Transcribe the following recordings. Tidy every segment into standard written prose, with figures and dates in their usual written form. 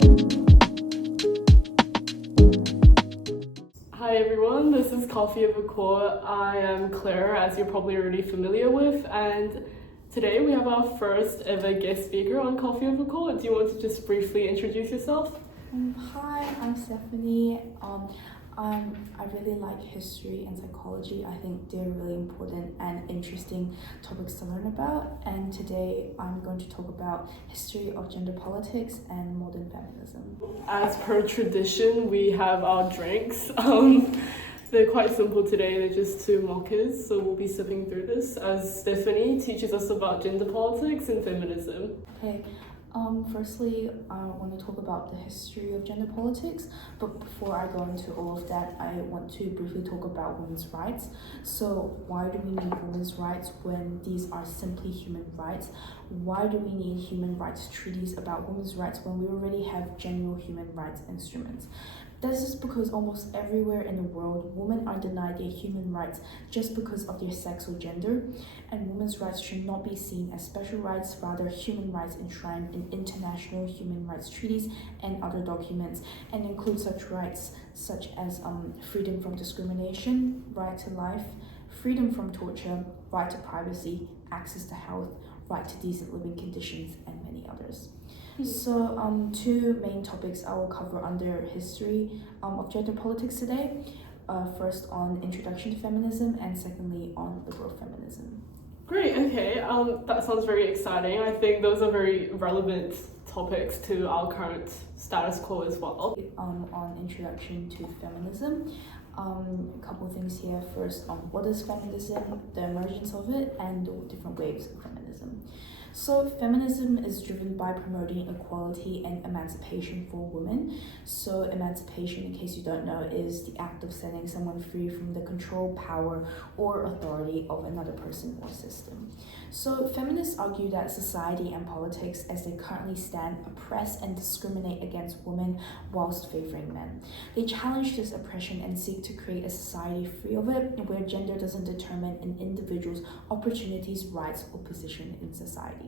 Hi everyone, this is Coffee of a Core. I am Claire, as you're probably already familiar with, and today we have our first ever guest speaker on Coffee of a Core. Do you want to just briefly introduce yourself? Hi, I'm Stephanie. I really like history and psychology. I think they're really important and interesting topics to learn about. And today I'm going to talk about history of gender politics and modern feminism. As per tradition, we have our drinks. They're quite simple today, they're just two mochas, so we'll be sipping through this as Stephanie teaches us about gender politics and feminism. Okay. Firstly, I want to talk about the history of gender politics, but before I go into all of that, I want to briefly talk about women's rights. So why do we need women's rights when these are simply human rights? Why do we need human rights treaties about women's rights when we already have general human rights instruments? This is because almost everywhere in the world, women are denied their human rights just because of their sex or gender, and women's rights should not be seen as special rights, rather human rights enshrined in international human rights treaties and other documents, and include such rights such as freedom from discrimination, right to life, freedom from torture, right to privacy, access to health, right to decent living conditions, and many others. So two main topics I will cover under history of gender politics today. First on introduction to feminism, and secondly on liberal feminism. Great, okay, that sounds very exciting. I think those are very relevant topics to our current status quo as well. On introduction to feminism, a couple of things here. First, what is feminism, the emergence of it, and the different waves of feminism. So feminism is driven by promoting equality and emancipation for women. So emancipation, in case you don't know, is the act of setting someone free from the control, power, or authority of another person or system. So feminists argue that society and politics as they currently stand oppress and discriminate against women whilst favoring men. They challenge this oppression and seek to create a society free of it, where gender doesn't determine an individual's opportunities, rights, or position in society.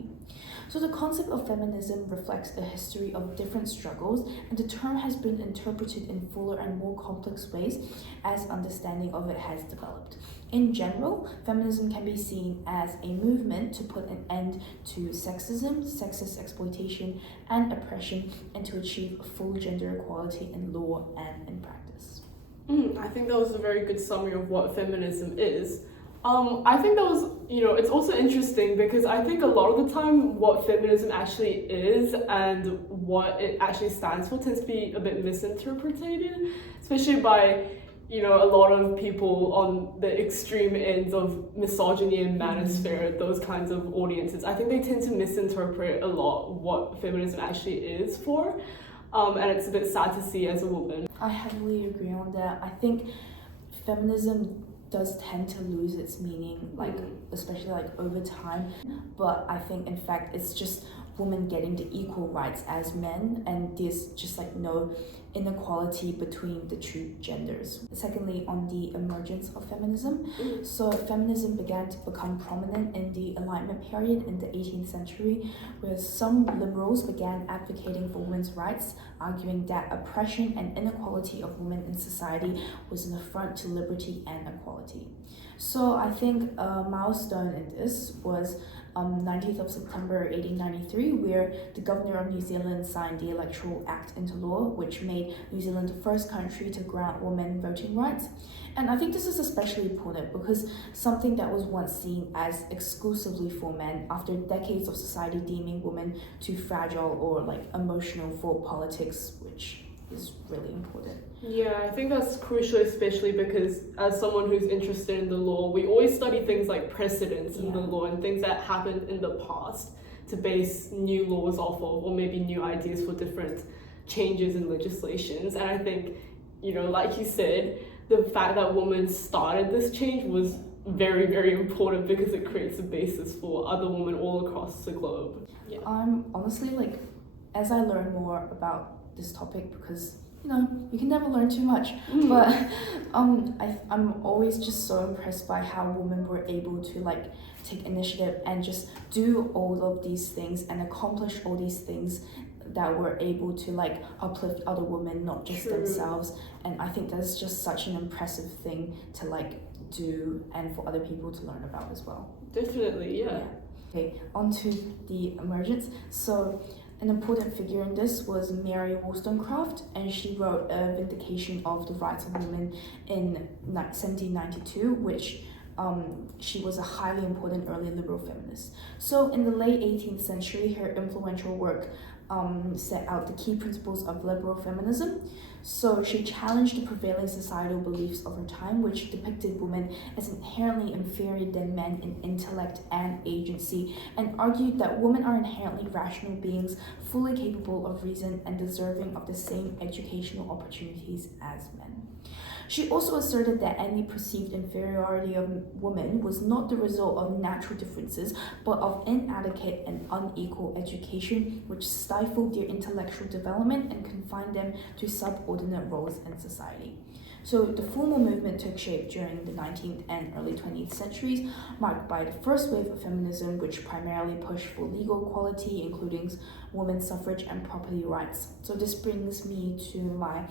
So the concept of feminism reflects a history of different struggles, and the term has been interpreted in fuller and more complex ways as understanding of it has developed. In general, feminism can be seen as a movement to put an end to sexism, sexist exploitation, and oppression, and to achieve full gender equality in law and in practice. I think that was a very good summary of what feminism is. I think that was, it's also interesting because I think a lot of the time what feminism actually is and what it actually stands for tends to be a bit misinterpreted, especially by, a lot of people on the extreme ends of misogyny and manosphere, those kinds of audiences. I think they tend to misinterpret a lot what feminism actually is for, and it's a bit sad to see as a woman. I heavily agree on that. I think feminism does tend to lose its meaning, especially over time, but I think in fact it's just women getting the equal rights as men, and there's just no inequality between the two genders. Secondly, on the emergence of feminism. So feminism began to become prominent in the Enlightenment period in the 18th century, where some liberals began advocating for women's rights, arguing that oppression and inequality of women in society was an affront to liberty and equality. So I think a milestone in this was 19th of September 1893, where the Governor of New Zealand signed the Electoral Act into law, which made New Zealand the first country to grant women voting rights. And I think this is especially important because something that was once seen as exclusively for men, after decades of society deeming women too fragile or emotional for politics, which is really important. Yeah, I think that's crucial, especially because as someone who's interested in the law, we always study things like precedents in the law and things that happened in the past to base new laws off of, or maybe new ideas for different changes in legislations. And I think, like you said, the fact that women started this change was very, very important because it creates a basis for other women all across the globe. Yeah. Honestly, as I learn more about this topic, because you can never learn too much, but I'm always just so impressed by how women were able to take initiative and just do all of these things and accomplish all these things that were able to like uplift other women, not just themselves. And I think that's just such an impressive thing to like do and for other people to learn about as well. Definitely, yeah. Okay, on to the emergence. So an important figure in this was Mary Wollstonecraft, and she wrote a Vindication of the Rights of Women in 1792, which she was a highly important early liberal feminist. So in the late 18th century, her influential work set out the key principles of liberal feminism. So she challenged the prevailing societal beliefs of her time, which depicted women as inherently inferior than men in intellect and agency, and argued that women are inherently rational beings, fully capable of reason and deserving of the same educational opportunities as men. She also asserted that any perceived inferiority of women was not the result of natural differences, but of inadequate and unequal education, which stifled their intellectual development and confined them to subordinate roles in society. So the formal movement took shape during the 19th and early 20th centuries, marked by the first wave of feminism, which primarily pushed for legal equality, including women's suffrage and property rights. So this brings me to my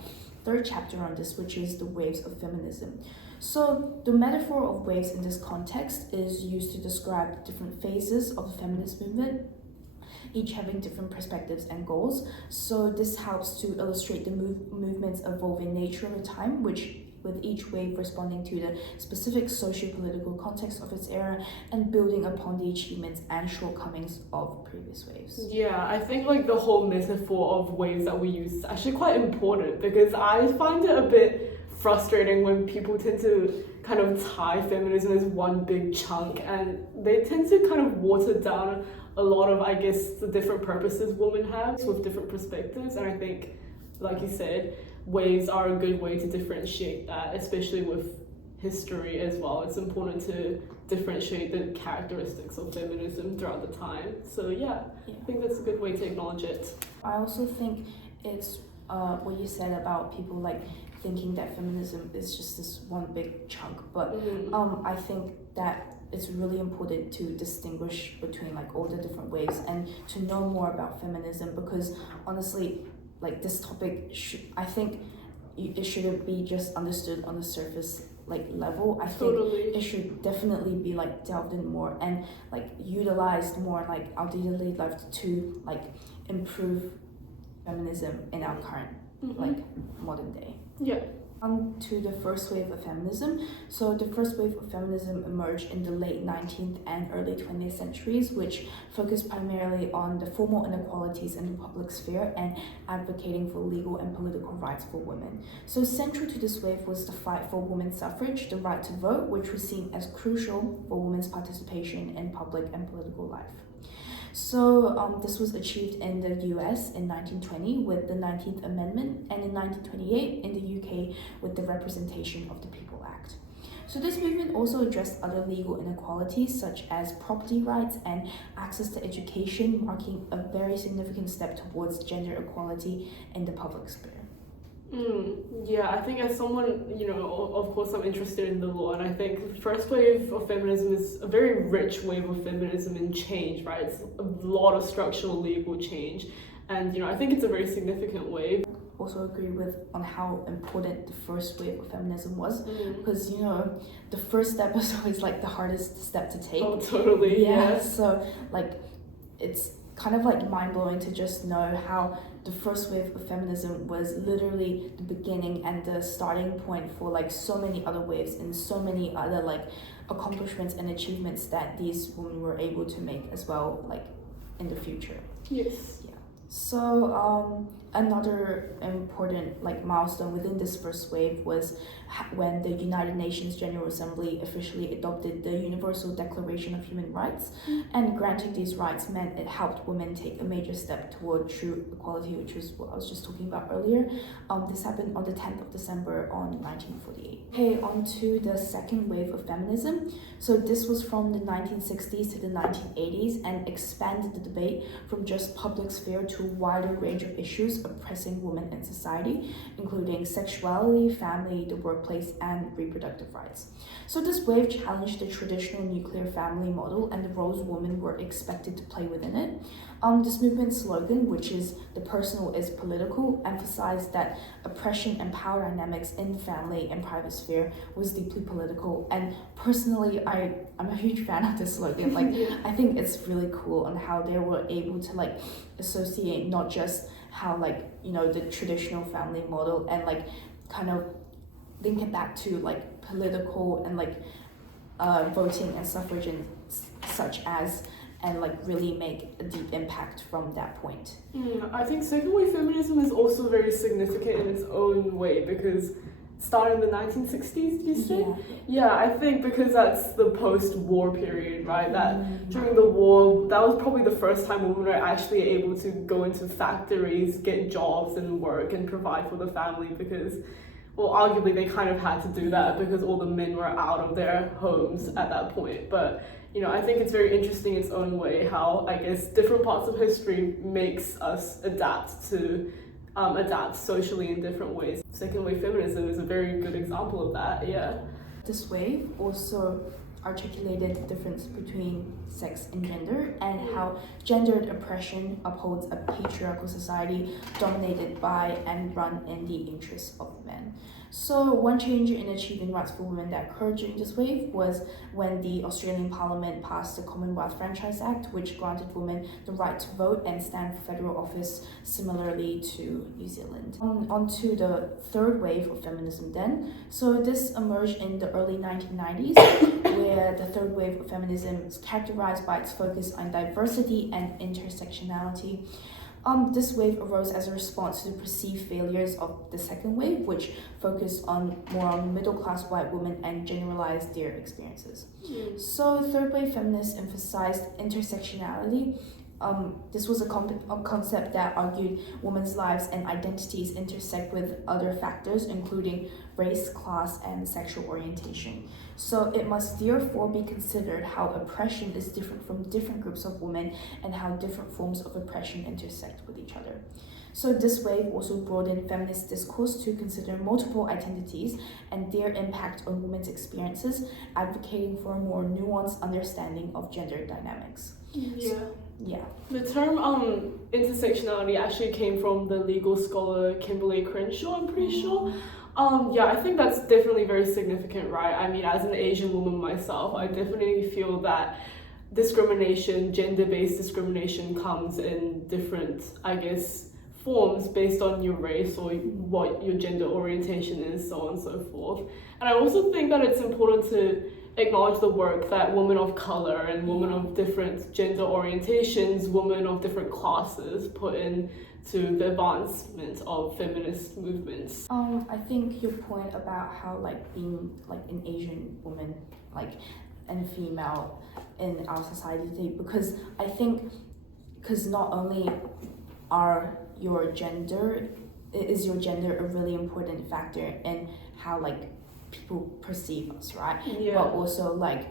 third chapter on this, which is the waves of feminism. So the metaphor of waves in this context is used to describe the different phases of the feminist movement, each having different perspectives and goals. So this helps to illustrate the movement's evolving nature over time, which with each wave responding to the specific socio-political context of its era and building upon the achievements and shortcomings of previous waves. Yeah, I think like the whole metaphor of waves that we use is actually quite important, because I find it a bit frustrating when people tend to kind of tie feminism as one big chunk, and they tend to kind of water down a lot of, I guess, the different purposes women have with different perspectives. And I think, like you said, waves are a good way to differentiate that, especially with history as well. It's important to differentiate the characteristics of feminism throughout the time. So yeah, I think that's a good way to acknowledge it. I also think it's what you said about people like thinking that feminism is just this one big chunk, but I think that it's really important to distinguish between like all the different waves and to know more about feminism, because honestly, like this topic, I think it shouldn't be just understood on the surface like level. I think it should definitely be like delved in more and like utilized more like our daily life to like improve feminism in our current like modern day. Yeah. To the first wave of feminism. So the first wave of feminism emerged in the late 19th and early 20th centuries, which focused primarily on the formal inequalities in the public sphere and advocating for legal and political rights for women. So central to this wave was the fight for women's suffrage, the right to vote, which was seen as crucial for women's participation in public and political life. So this was achieved in the US in 1920 with the 19th Amendment, and in 1928 in the UK with the Representation of the People Act. So this movement also addressed other legal inequalities such as property rights and access to education, marking a very significant step towards gender equality in the public sphere. Yeah, I think as someone, you know, of course I'm interested in the law, and I think the first wave of feminism is a very rich wave of feminism and change, right? It's a lot of structural legal change, and you know, I think it's a very significant wave. Also agree with on how important the first wave of feminism was, because you know, the first step is always like the hardest step to take. Oh, totally. Yeah. So like it's kind of like mind-blowing to just know how the first wave of feminism was literally the beginning and the starting point for like so many other waves and so many other like accomplishments and achievements that these women were able to make as well, like in the future. Yes. Yeah. So another important like milestone within this first wave was when the United Nations General Assembly officially adopted the Universal Declaration of Human Rights, and granting these rights meant it helped women take a major step toward true equality, which is what I was just talking about earlier. This happened on the 10th of December on 1948. Okay, on to the second wave of feminism. So this was from the 1960s to the 1980s and expanded the debate from just public sphere to wider range of issues oppressing women in society, including sexuality, family, the workplace, and reproductive rights. So this wave challenged the traditional nuclear family model and the roles women were expected to play within it. This movement's slogan, which is "the personal is political," emphasized that oppression and power dynamics in the family and private sphere was deeply political. And personally, I'm a huge fan of this slogan. Like, I think it's really cool on how they were able to like associate not just how like, you know, the traditional family model and like kind of link it back to like political and like voting and suffrage and such as, and like really make a deep impact from that point. I think second wave feminism is also very significant in its own way because it started in the 1960s, did you say? Yeah, I think because that's the post-war period, right? That during the war, that was probably the first time women were actually able to go into factories, get jobs and work and provide for the family because, well, arguably they kind of had to do that because all the men were out of their homes at that point. But you know, I think it's very interesting in its own way how, I guess, different parts of history makes us adapt socially in different ways. Second wave feminism is a very good example of that, yeah. This wave also articulated the difference between sex and gender and how gendered oppression upholds a patriarchal society dominated by and run in the interests of men. So one change in achieving rights for women that occurred during this wave was when the Australian Parliament passed the Commonwealth Franchise Act, which granted women the right to vote and stand for federal office, similarly to New Zealand. On to the third wave of feminism then. So this emerged in the early 1990s, where the third wave of feminism is characterized by its focus on diversity and intersectionality. This wave arose as a response to the perceived failures of the second wave, which focused more on middle-class white women and generalized their experiences. So third wave feminists emphasized intersectionality. This was a concept that argued women's lives and identities intersect with other factors, including race, class, and sexual orientation. So it must therefore be considered how oppression is different from different groups of women and how different forms of oppression intersect with each other. So this wave also broadened feminist discourse to consider multiple identities and their impact on women's experiences, advocating for a more nuanced understanding of gender dynamics. Yeah. The term intersectionality actually came from the legal scholar Kimberly Crenshaw, I'm pretty sure. I think that's definitely very significant, right? I mean, as an Asian woman myself, I definitely feel that discrimination, gender-based discrimination comes in different, I guess, forms based on your race or what your gender orientation is, so on and so forth. And I also think that it's important to acknowledge the work that women of color and women of different gender orientations, women of different classes put in to the advancement of feminist movements. I think your point about how like being like an Asian woman like and female in our society today, because I think not only is your gender a really important factor in how like people perceive us, right? But also like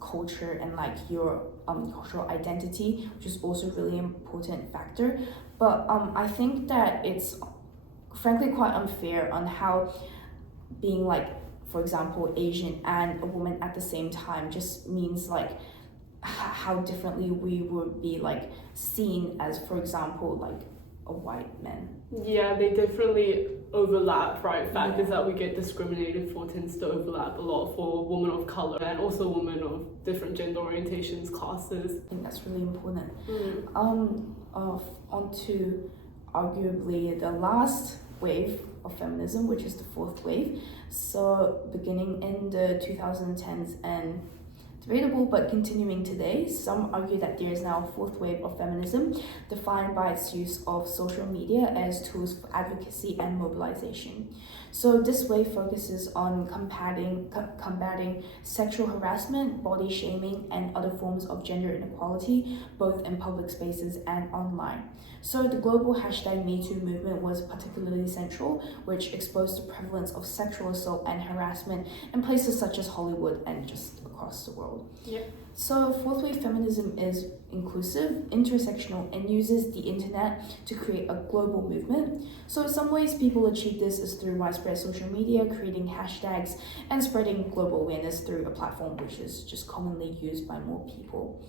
culture and like your cultural identity, which is also a really important factor. But I think that it's frankly quite unfair on how being like, for example, Asian and a woman at the same time just means like how differently we would be like seen as, for example, like a white man. Yeah, they definitely overlap, right? Factors that we get discriminated for tends to overlap a lot for women of color and also women of different gender orientations, classes. I think that's really important. On to arguably the last wave of feminism, which is the fourth wave. So beginning in the 2010s and debatable, but continuing today, some argue that there is now a fourth wave of feminism defined by its use of social media as tools for advocacy and mobilization. So this wave focuses on combating sexual harassment, body shaming, and other forms of gender inequality, both in public spaces and online. So the global #MeToo movement was particularly central, which exposed the prevalence of sexual assault and harassment in places such as Hollywood and just across the world. Yeah. So fourth wave feminism is inclusive, intersectional, and uses the internet to create a global movement. So in some ways people achieve this is through widespread social media, creating hashtags, and spreading global awareness through a platform which is just commonly used by more people.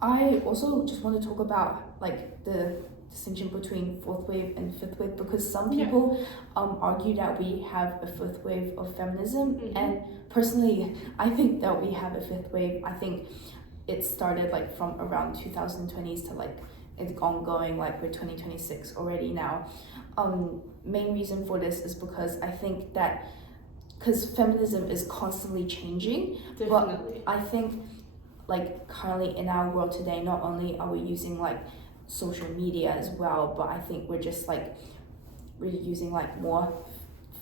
I also just want to talk about like the distinction between fourth wave and fifth wave, because some people argue that we have a fifth wave of feminism, and personally I think that we have a fifth wave. I think it started like from around 2020s to like it's ongoing, like we're 2026 already now. Main reason for this is because I think that because feminism is constantly changing. Definitely. But I think like currently in our world today, not only are we using like social media as well, but I think we're using like more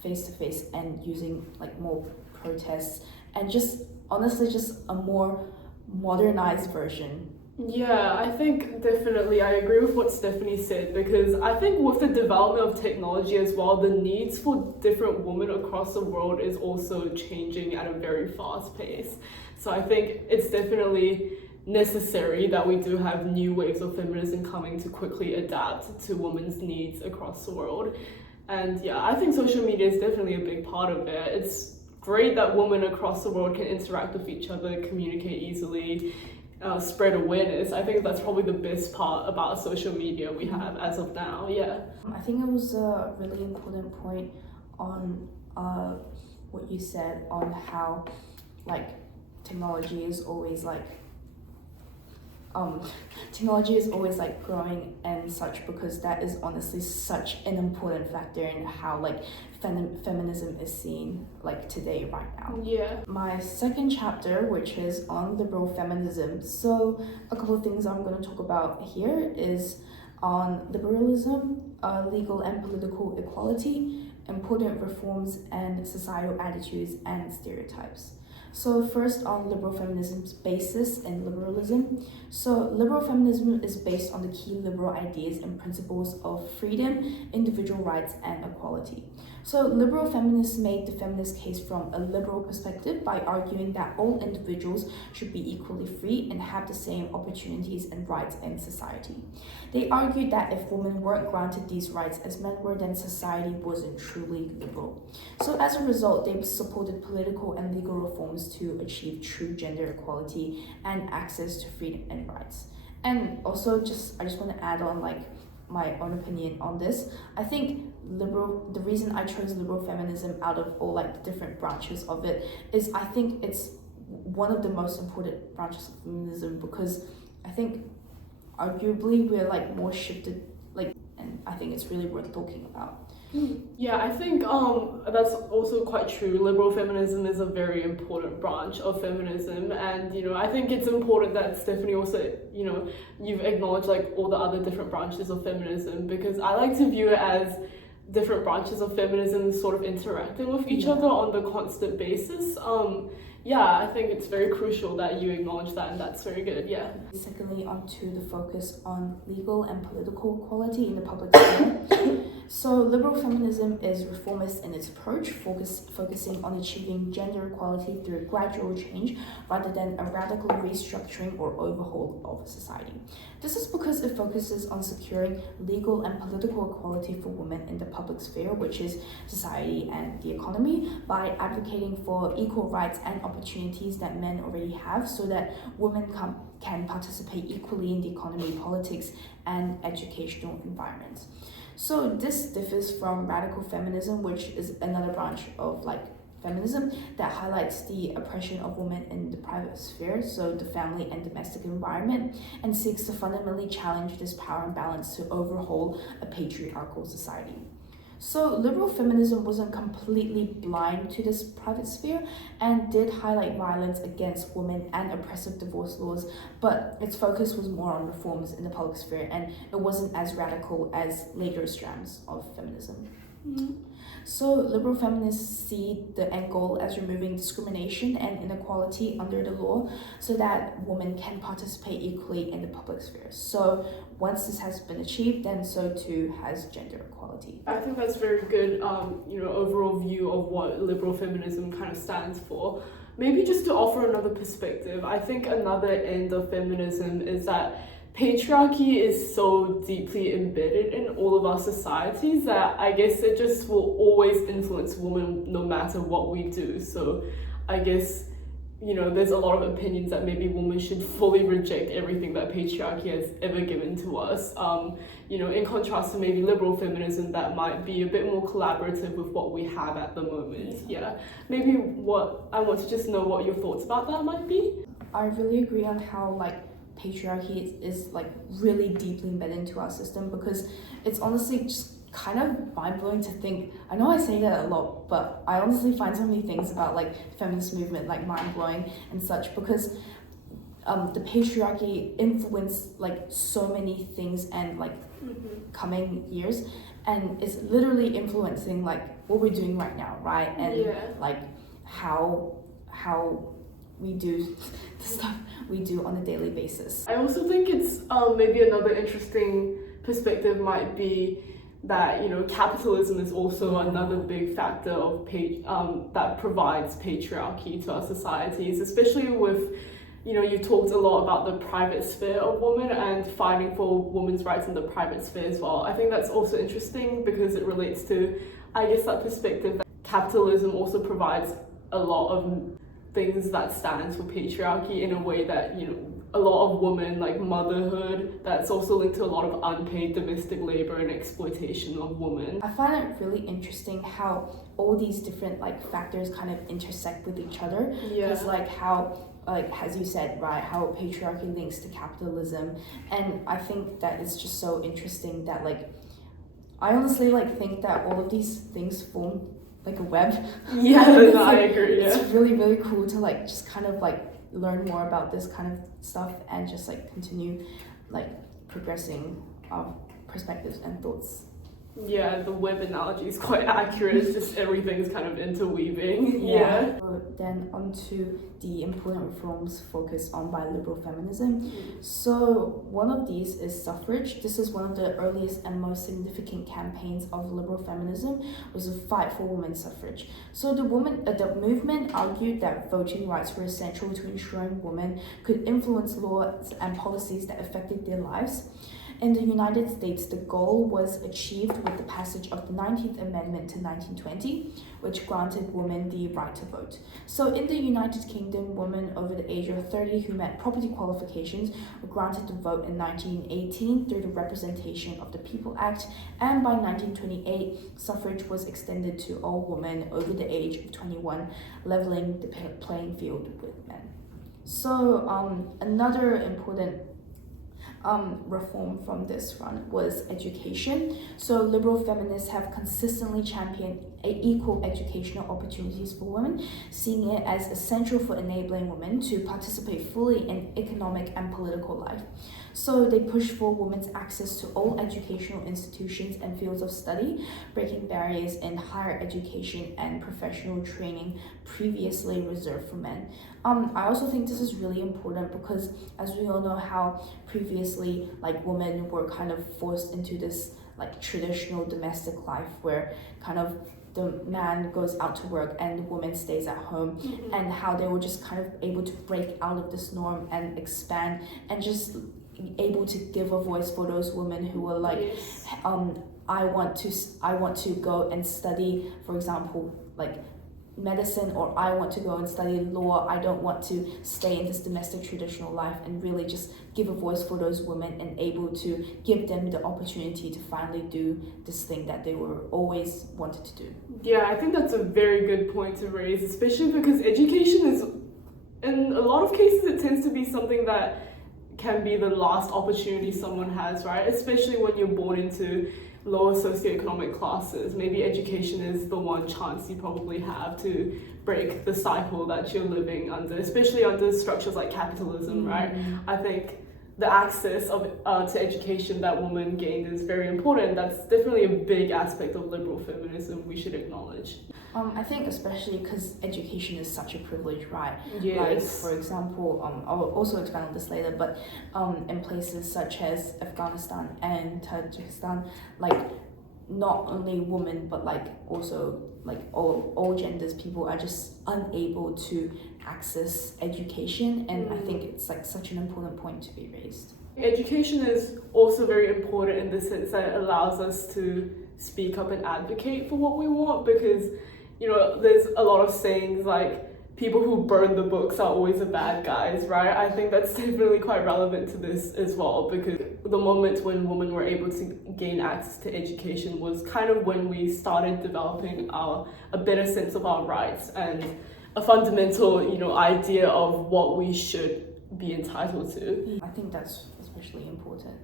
face-to-face and using like more protests and just honestly just a more modernized version. Yeah, I think definitely I agree with what Stephanie said, because I think with the development of technology as well, the needs for different women across the world is also changing at a very fast pace. So I think it's definitely necessary that we do have new waves of feminism coming to quickly adapt to women's needs across the world. And yeah, I think social media is definitely a big part of it. It's great that women across the world can interact with each other, communicate easily, spread awareness. I think that's probably the best part about social media we have as of now. Yeah. I think it was a really important point on what you said on how like technology is always growing and such, because that is honestly such an important factor in how like feminism is seen like today right now. Yeah. My second chapter, which is on liberal feminism. So a couple of things I'm going to talk about here is on liberalism, legal and political equality, important reforms, and societal attitudes and stereotypes. So first on liberal feminism's basis in liberalism. So liberal feminism is based on the key liberal ideas and principles of freedom, individual rights, and equality. So liberal feminists made the feminist case from a liberal perspective by arguing that all individuals should be equally free and have the same opportunities and rights in society. They argued that if women weren't granted these rights as men were, then society wasn't truly liberal. So as a result, they supported political and legal reforms to achieve true gender equality and access to freedom and rights. And also I just want to add on like my own opinion on this. I think the reason I chose liberal feminism out of all like the different branches of it is I think it's one of the most important branches of feminism, because I think arguably we're like more shifted, like, and I think it's really worth talking about. Yeah, I think that's also quite true. Liberal feminism is a very important branch of feminism, and I think it's important that Stephanie also you've acknowledged like all the other different branches of feminism, because I like to view it as different branches of feminism sort of interacting with each other on the constant basis. Yeah, I think it's very crucial that you acknowledge that, and that's very good. Yeah. Secondly, onto the focus on legal and political equality in the public sphere. So liberal feminism is reformist in its approach, focusing on achieving gender equality through gradual change rather than a radical restructuring or overhaul of society. This is because it focuses on securing legal and political equality for women in the public sphere, which is society and the economy, by advocating for equal rights and opportunities that men already have, so that women can participate equally in the economy, politics, and educational environments. So this differs from radical feminism, which is another branch of like feminism that highlights the oppression of women in the private sphere, so the family and domestic environment, and seeks to fundamentally challenge this power imbalance to overhaul a patriarchal society. So liberal feminism wasn't completely blind to this private sphere and did highlight violence against women and oppressive divorce laws, but its focus was more on reforms in the public sphere, and it wasn't as radical as later strands of feminism. So liberal feminists see the end goal as removing discrimination and inequality under the law so that women can participate equally in the public sphere. So once this has been achieved, then so too has gender equality. I think that's very good, overall view of what liberal feminism kind of stands for. maybe just to offer another perspective, I think another end of feminism is that patriarchy is so deeply embedded in all of our societies that I guess it just will always influence women no matter what we do. So I guess, there's a lot of opinions that maybe women should fully reject everything that patriarchy has ever given to us. In contrast to maybe liberal feminism that might be a bit more collaborative with what we have at the moment. Yeah. Maybe what I want to just know what your thoughts about that might be. I really agree on how patriarchy is really deeply embedded into our system, because it's honestly just kind of mind-blowing to think. I know I say that a lot, but I honestly find so many things about the feminist movement mind-blowing and such, because the patriarchy influenced so many things and coming years, and it's literally influencing what we're doing right now, right? And how we do the stuff we do on a daily basis. I also think it's maybe another interesting perspective might be that capitalism is also another big factor of that provides patriarchy to our societies, especially with you talked a lot about the private sphere of women and fighting for women's rights in the private sphere as well. I think that's also interesting because it relates to, I guess, that perspective that capitalism also provides a lot of things that stands for patriarchy in a way that a lot of women, like motherhood, that's also linked to a lot of unpaid domestic labor and exploitation of women. I find it really interesting how all these different factors kind of intersect with each other. Because how as you said, right, how patriarchy links to capitalism, and I think that it's just so interesting that I honestly think that all of these things form a web. Yeah, no, I agree. Yeah. It's really, really cool to just kind of learn more about this kind of stuff and just continue progressing our perspectives and thoughts. Yeah, the web analogy is quite accurate. It's just everything's kind of interweaving. Yeah. Then on to the important reforms focused on by liberal feminism. So one of these is suffrage. This is one of the earliest and most significant campaigns of liberal feminism, was a fight for women's suffrage. So the movement argued that voting rights were essential to ensuring women could influence laws and policies that affected their lives. In the United States, the goal was achieved with the passage of the 19th Amendment to 1920, which granted women the right to vote. So in the United Kingdom, women over the age of 30 who met property qualifications were granted to vote in 1918 through the Representation of the People Act, and by 1928, suffrage was extended to all women over the age of 21, leveling the playing field with men. So another important reform from this run was education. So liberal feminists have consistently championed equal educational opportunities for women, seeing it as essential for enabling women to participate fully in economic and political life. So they push for women's access to all educational institutions and fields of study, breaking barriers in higher education and professional training previously reserved for men. I also think this is really important because, as we all know, how previously women were kind of forced into this traditional domestic life where kind of the man goes out to work and the woman stays at home, and how they were just kind of able to break out of this norm and expand and just able to give a voice for those women who were I want to go and study, for example, medicine, or I want to go and study law. I don't want to stay in this domestic traditional life, and really just give a voice for those women and able to give them the opportunity to finally do this thing that they were always wanted to do. Yeah, I think that's a very good point to raise, especially because education is, in a lot of cases, it tends to be something that can be the last opportunity someone has, right? Especially when you're born into lower socioeconomic classes. Maybe education is the one chance you probably have to break the cycle that you're living under, especially under structures like capitalism, right? I think the access to education that women gained is very important. That's definitely a big aspect of liberal feminism we should acknowledge. I think especially because education is such a privilege, right? Yes. For example, I'll also expand on this later, but in places such as Afghanistan and Tajikistan, not only women but like also like all genders, people are just unable to access education, and I think it's like such an important point to be raised. Education is also very important in the sense that it allows us to speak up and advocate for what we want, because there's a lot of sayings like people who burn the books are always the bad guys, right? I think that's definitely quite relevant to this as well, because the moment when women were able to gain access to education was kind of when we started developing a better sense of our rights and a fundamental idea of what we should be entitled to. I think that's especially important.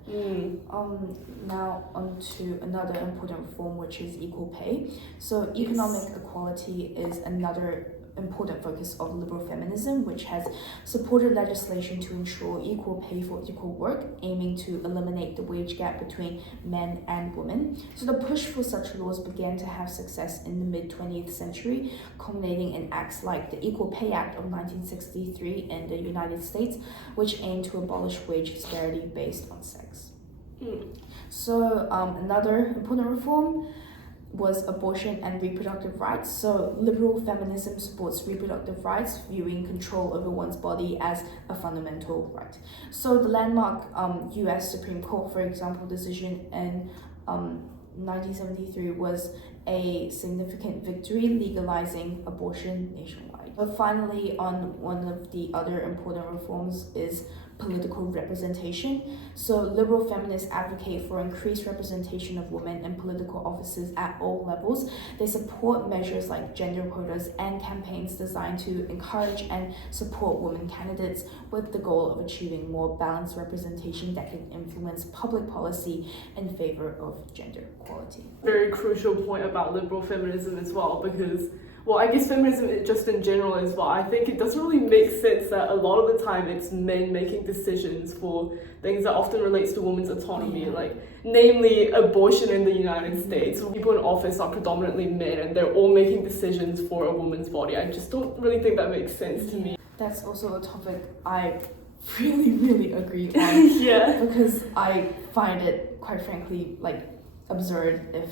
Now on to another important reform, which is equal pay. So economic equality is another important focus of liberal feminism, which has supported legislation to ensure equal pay for equal work, aiming to eliminate the wage gap between men and women. So the push for such laws began to have success in the mid-20th century, culminating in acts like the Equal Pay Act of 1963 in the United States, which aimed to abolish wage disparity based on sex. So another important reform was abortion and reproductive rights. So liberal feminism supports reproductive rights, viewing control over one's body as a fundamental right. So the landmark US Supreme Court, for example, decision in 1973 was a significant victory, legalizing abortion nationwide. But finally, on one of the other important reforms is political representation. So liberal feminists advocate for increased representation of women in political offices at all levels. They support measures like gender quotas and campaigns designed to encourage and support women candidates, with the goal of achieving more balanced representation that can influence public policy in favor of gender equality. Very crucial point about liberal feminism as well, because I guess feminism just in general as well, I think it doesn't really make sense that a lot of the time it's men making decisions for things that often relates to women's autonomy, like namely abortion in the United States. People in office are predominantly men and they're all making decisions for a woman's body. I just don't really think that makes sense to me. That's also a topic I really agree on. Because I find it, quite frankly, like absurd if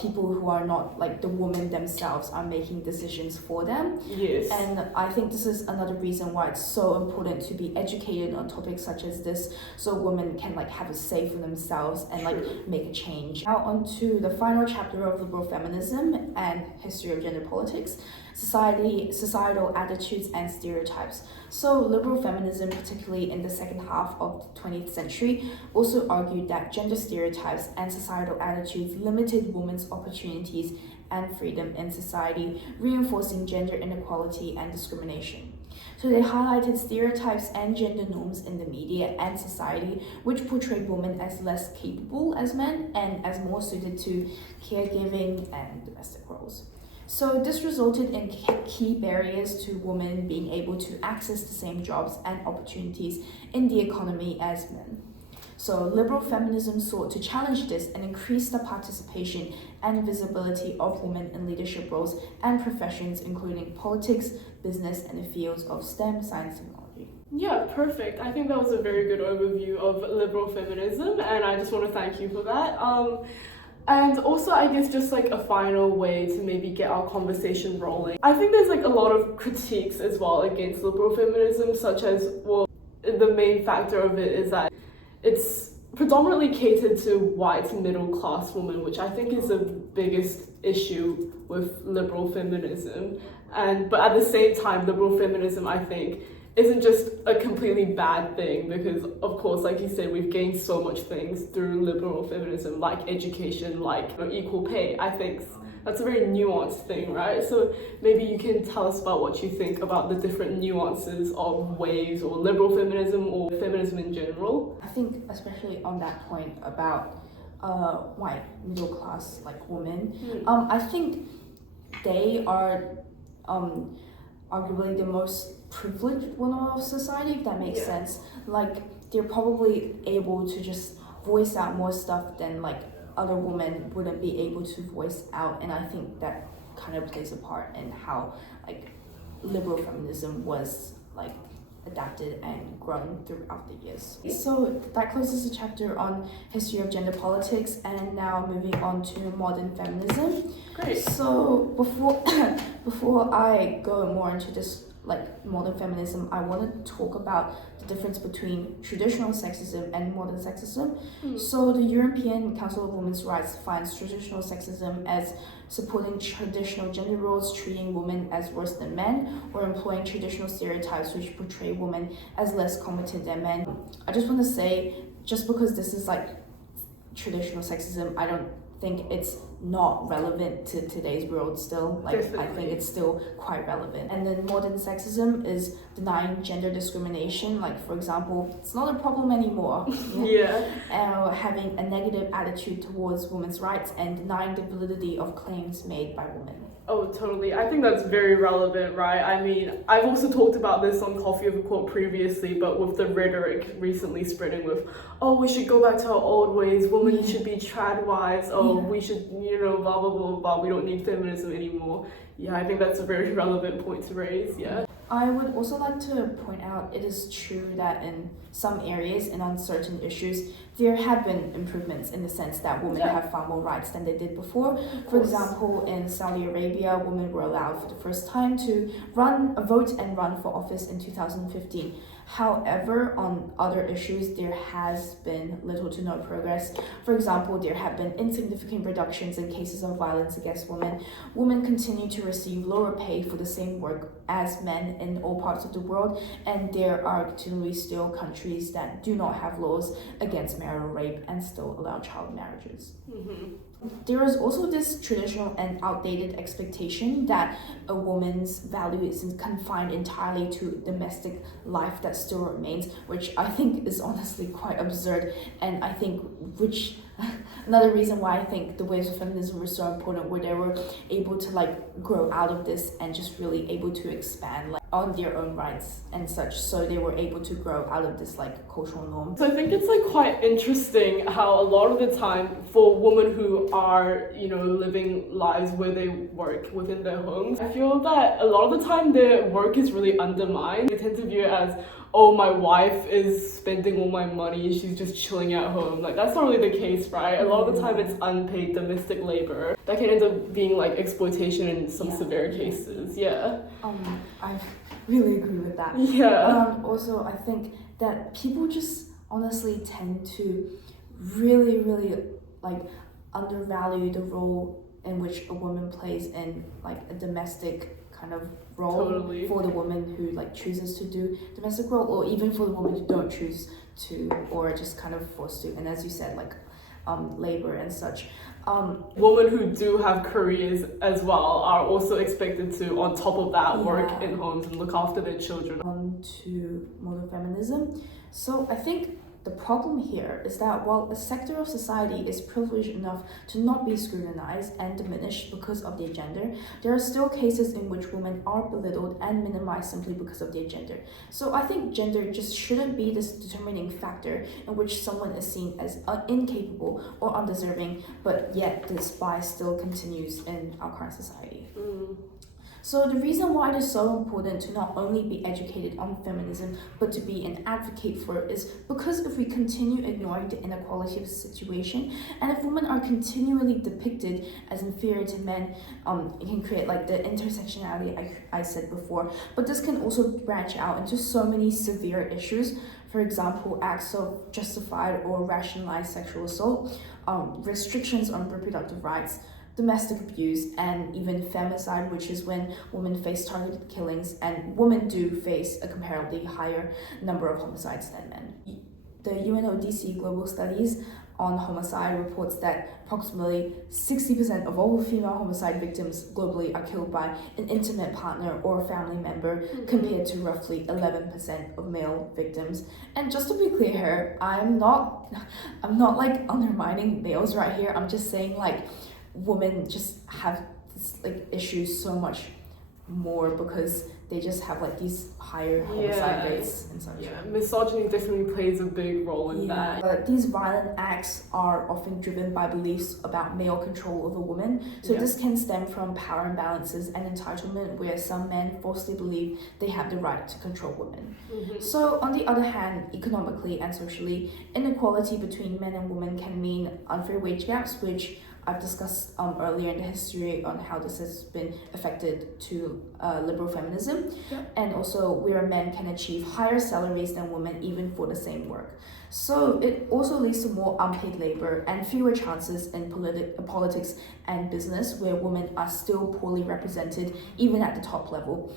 people who are not like the women themselves are making decisions for them. And I think this is another reason why it's so important to be educated on topics such as this, so women can like have a say for themselves and like make a change. Now on to the final chapter of liberal feminism and history of gender politics: societal attitudes and stereotypes. So liberal feminism, particularly in the second half of the 20th century, also argued that gender stereotypes and societal attitudes limited women's opportunities and freedom in society, reinforcing gender inequality and discrimination. So they highlighted stereotypes and gender norms in the media and society, which portrayed women as less capable as men and as more suited to caregiving and domestic roles. So this resulted in key barriers to women being able to access the same jobs and opportunities in the economy as men. So liberal feminism sought to challenge this and increase the participation and visibility of women in leadership roles and professions, including politics, business, and the fields of STEM, science, and technology. Yeah, perfect. I think that was a very good overview of liberal feminism, and I just want to thank you for that. And also, I guess just like a final way to maybe get our conversation rolling, I think there's like a lot of critiques as well against liberal feminism, such as, the main factor of it is that it's predominantly catered to white middle class women, which I think is the biggest issue with liberal feminism. But at the same time, liberal feminism, I think, isn't just a completely bad thing, because of course, like you said, we've gained so much things through liberal feminism, like education, like equal pay. I think that's a very nuanced thing, right? So maybe you can tell us about what you think about the different nuances of waves or liberal feminism or feminism in general. I think especially on that point about white middle class like women, I think they are arguably the most privileged one of society, if that makes sense. Like they're probably able to just voice out more stuff than like other women wouldn't be able to voice out, and I think that kind of plays a part in how like liberal feminism was like adapted and grown throughout the years. So that closes the chapter on history of gender politics, and now moving on to modern feminism. Great. So before I go more into this like modern feminism, I want to talk about the difference between traditional sexism and modern sexism. So the European Council of Women's Rights defines traditional sexism as supporting traditional gender roles, treating women as worse than men, or employing traditional stereotypes which portray women as less competent than men. I just want to say, just because this is like traditional sexism, I don't think it's not relevant to today's world still. Like, Definitely. I think it's still quite relevant. And then modern sexism is denying gender discrimination. Like, for example, it's not a problem anymore. Having a negative attitude towards women's rights and denying the validity of claims made by women. Oh, totally. I think that's very relevant, right? I mean, I've also talked about this on Coffee of a Quote previously, but with the rhetoric recently spreading with, oh, we should go back to our old ways, women should be trad wives, we should, blah, blah, blah, blah, we don't need feminism anymore. Yeah, I think that's a very relevant point to raise, yeah. I would also like to point out it is true that in some areas and on certain issues, there have been improvements in the sense that women have far more rights than they did before. For example, in Saudi Arabia, women were allowed for the first time to vote and run for office in 2015. However, on other issues, there has been little to no progress. For example, there have been insignificant reductions in cases of violence against women. Women continue to receive lower pay for the same work as men in all parts of the world, and there are continually still countries that do not have laws against marital rape and still allow child marriages. There is also this traditional and outdated expectation that a woman's value is confined entirely to domestic life that still remains, which I think is honestly quite absurd, and I think another reason why I think the waves of feminism were so important, where they were able to like grow out of this and just really able to expand like on their own rights and such, so they were able to grow out of this like cultural norm. So I think it's like quite interesting how a lot of the time for women who are, living lives where they work within their homes, I feel that a lot of the time their work is really undermined. They tend to view it as, oh, my wife is spending all my money, she's just chilling at home. Like, that's not really the case, right? A lot of the time it's unpaid domestic labor that can end up being like exploitation in some severe cases. I really agree with that. Also, I think that people just honestly tend to really like undervalue the role in which a woman plays in like a domestic kind of role. Totally. For the woman who like chooses to do domestic role, or even for the women who don't choose to, or just kind of forced to, and as you said, like labor and such. Women who do have careers as well are also expected to, on top of that, work in homes and look after their children. On to modern feminism. So I think the problem here is that while a sector of society is privileged enough to not be scrutinized and diminished because of their gender, there are still cases in which women are belittled and minimized simply because of their gender. So I think gender just shouldn't be this determining factor in which someone is seen as incapable or undeserving, but yet this bias still continues in our current society. So the reason why it is so important to not only be educated on feminism, but to be an advocate for it is because if we continue ignoring the inequality of the situation, and if women are continually depicted as inferior to men, it can create like the intersectionality I said before, but this can also branch out into so many severe issues. For example, acts of justified or rationalized sexual assault, restrictions on reproductive rights, domestic abuse, and even femicide, which is when women face targeted killings, and women do face a comparatively higher number of homicides than men. The UNODC Global Studies on Homicide reports that approximately 60% of all female homicide victims globally are killed by an intimate partner or family member, compared to roughly 11% of male victims. And just to be clear here, I'm not like undermining males right here. I'm just saying like women just have this like issue so much more because they just have like these higher homicide rates and such. Yeah, misogyny definitely plays a big role in that. These violent acts are often driven by beliefs about male control over women. So this can stem from power imbalances and entitlement, where some men falsely believe they have the right to control women. So on the other hand, economically and socially, inequality between men and women can mean unfair wage gaps, which I've discussed earlier in the history on how this has been affected to liberal feminism, and also where men can achieve higher salaries than women even for the same work. So it also leads to more unpaid labor and fewer chances in politics and business, where women are still poorly represented even at the top level.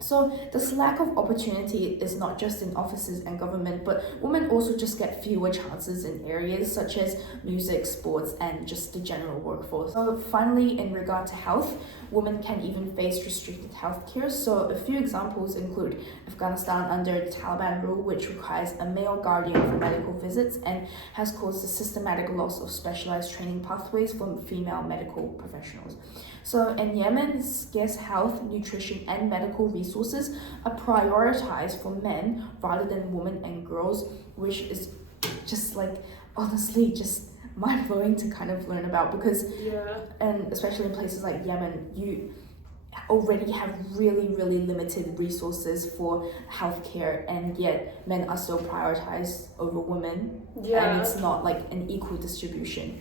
So this lack of opportunity is not just in offices and government, but women also just get fewer chances in areas such as music, sports, and just the general workforce. So finally, in regard to health, women can even face restricted healthcare. So a few examples include Afghanistan under Taliban rule, which requires a male guardian for medical visits and has caused a systematic loss of specialized training pathways for female medical professionals. So in Yemen, scarce health, nutrition, and medical resources are prioritized for men rather than women and girls, which is just like, honestly, just mind-blowing to kind of learn about, because and especially in places like Yemen, you already have really limited resources for healthcare, and yet men are still prioritized over women, and it's not like an equal distribution.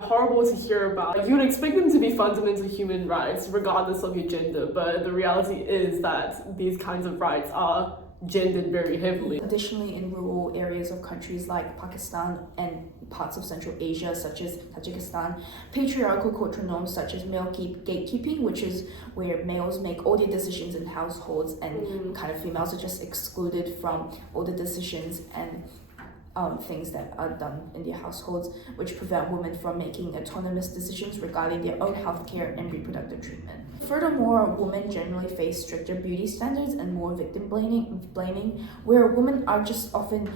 Horrible to hear about. You would expect them to be fundamental human rights regardless of your gender, but the reality is that these kinds of rights are gendered very heavily. Additionally, in rural areas of countries like Pakistan and parts of Central Asia, such as Tajikistan, patriarchal cultural norms such as male gatekeeping, which is where males make all the decisions in households and kind of females are just excluded from all the decisions and things that are done in their households, which prevent women from making autonomous decisions regarding their own healthcare and reproductive treatment. Furthermore, women generally face stricter beauty standards and more victim blaming, where women are just often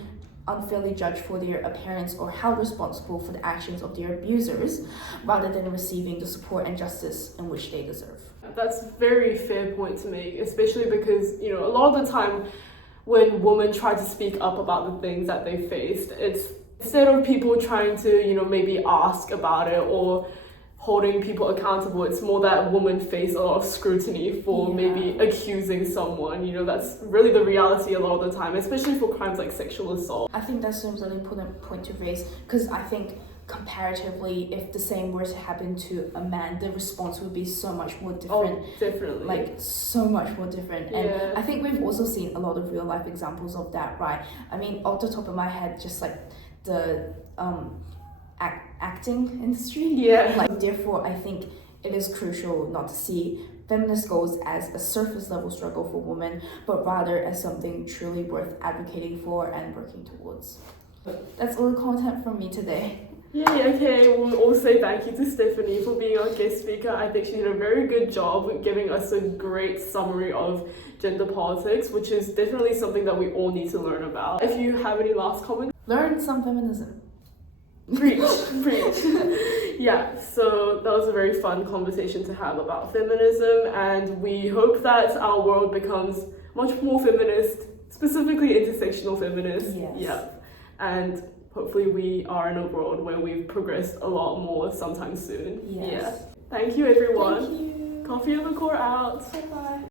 unfairly judged for their appearance or held responsible for the actions of their abusers, rather than receiving the support and justice in which they deserve. That's a very fair point to make, especially because, you know, a lot of the time when women try to speak up about the things that they faced, it's instead of people trying to, you know, maybe ask about it or holding people accountable, it's more that women face a lot of scrutiny for maybe accusing someone. You know, that's really the reality a lot of the time, especially for crimes like sexual assault. I think that's a really important point to raise, because I think comparatively, if the same were to happen to a man, the response would be so much more different. Oh, definitely. Like, so much more different. And I think we've also seen a lot of real life examples of that, right? I mean, off the top of my head, just like the acting industry. Like, therefore, I think it is crucial not to see feminist goals as a surface level struggle for women, but rather as something truly worth advocating for and working towards. That's all the content from me today. Okay, we'll all say thank you to Stephanie for being our guest speaker. I think she did a very good job with giving us a great summary of gender politics, which is definitely something that we all need to learn about. If you have any last comments? Learn some feminism. Preach. Yeah, so that was a very fun conversation to have about feminism, and we hope that our world becomes much more feminist, specifically intersectional feminist. And hopefully we are in a world where we've progressed a lot more sometime soon. Thank you, everyone. Thank you. Coffee of the Core out. Bye-bye.